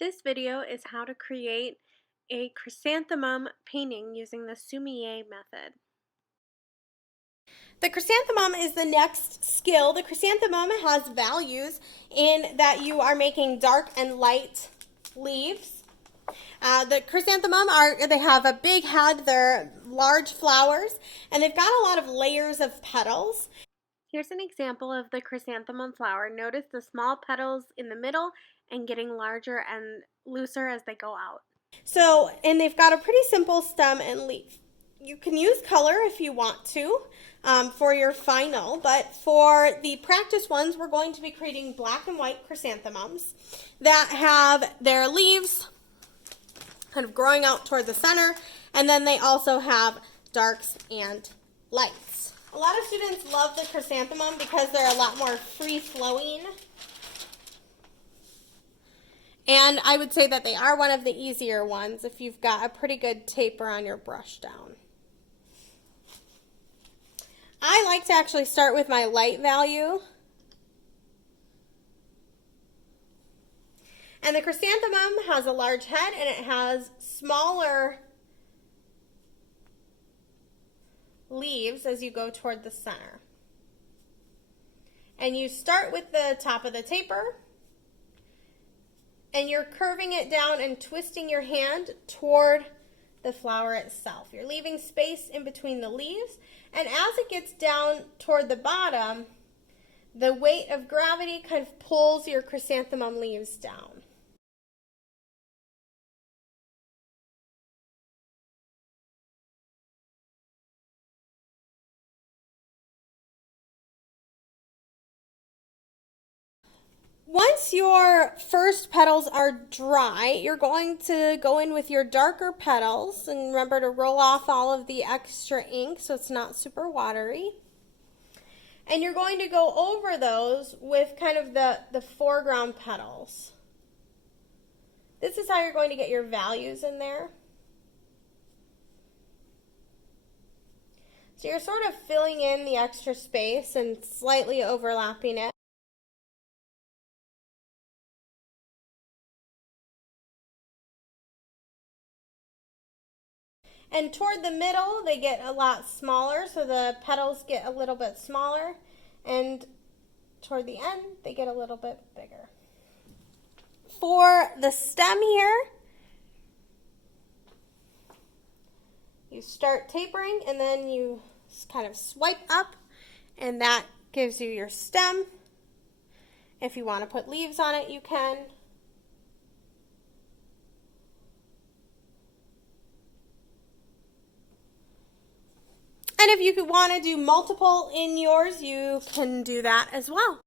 This video is how to create a chrysanthemum painting using the Sumi-e method. The chrysanthemum is the next skill. The chrysanthemum has values in that you are making dark and light leaves. The chrysanthemum they have a big head, they're large flowers, and they've got a lot of layers of petals. Here's an example of the chrysanthemum flower. Notice the small petals in the middle and getting larger and looser as they go out. And they've got a pretty simple stem and leaf. You can use color if you want to for your final, but for the practice ones, we're going to be creating black and white chrysanthemums that have their leaves kind of growing out toward the center, and then they also have darks and lights. A lot of students love the chrysanthemum because they're a lot more free-flowing. And I would say that they are one of the easier ones if you've got a pretty good taper on your brush down. I like to actually start with my light value. And the chrysanthemum has a large head and it has smaller leaves as you go toward the center. And you start with the top of the taper, and you're curving it down and twisting your hand toward the flower itself. You're leaving space in between the leaves, and as it gets down toward the bottom, the weight of gravity kind of pulls your chrysanthemum leaves down. Once your first petals are dry, you're going to go in with your darker petals, and remember to roll off all of the extra ink so it's not super watery. And you're going to go over those with kind of the foreground petals. This is how you're going to get your values in there. So you're sort of filling in the extra space and slightly overlapping it. And toward the middle, they get a lot smaller, so the petals get a little bit smaller. And toward the end, they get a little bit bigger. For the stem here, you start tapering, and then you kind of swipe up, and that gives you your stem. If you want to put leaves on it, you can. And if you want to do multiple in yours, you can do that as well.